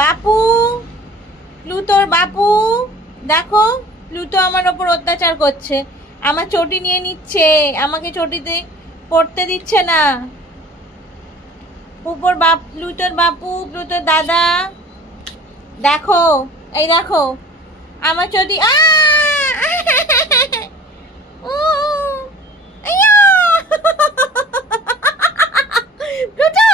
বাপু, প্লুটোর বাপু, দেখো প্লুটো আমার ওপর অত্যাচার করছে, আমার চটি নিয়ে নিচ্ছে, আমাকে চটিতে পড়তে দিচ্ছে না। প্লুটোর বাপু, প্লুটোর দাদা, দেখো, এই দেখো আমার চটি। প্লুটো,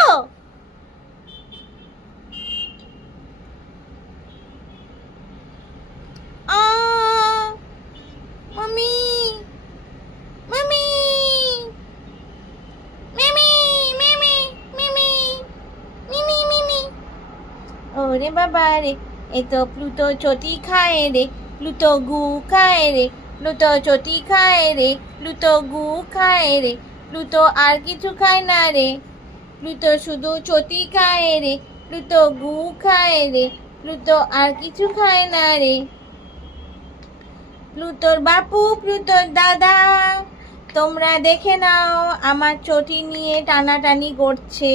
মামি, মামি, মিমি, মিমি, মিমি, মিমি, মিমি। ওরে বাবা রে, এ তো প্লুটো চটি খায় রে, প্লুটো গু খায় রে, প্লুটো চটি খায় রে, প্লুটো গু খায় রে, প্লুটো আর কিছু খায় না রে, প্লুটো শুধু চটি খায় রে, প্লুটো গু খায় রে, প্লুটো আর কিছু খায় না রে। প্লুটোর বাপু, প্লুটোর দাদা, তোমরা দেখে নাও আমার চটি নিয়ে টানাটানি করছে।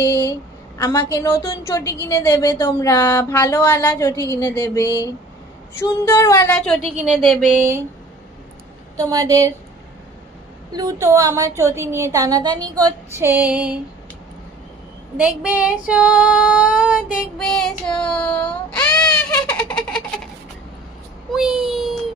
আমাকে নতুন চটি কিনে দেবে, তোমরা ভালোওয়ালা চটি কিনে দেবে, সুন্দরওয়ালা চটি কিনে দেবে। তোমাদের প্লুটো আমার চটি নিয়ে টানাটানি করছে। দেখবে এসো, দেখবে এসো। উই।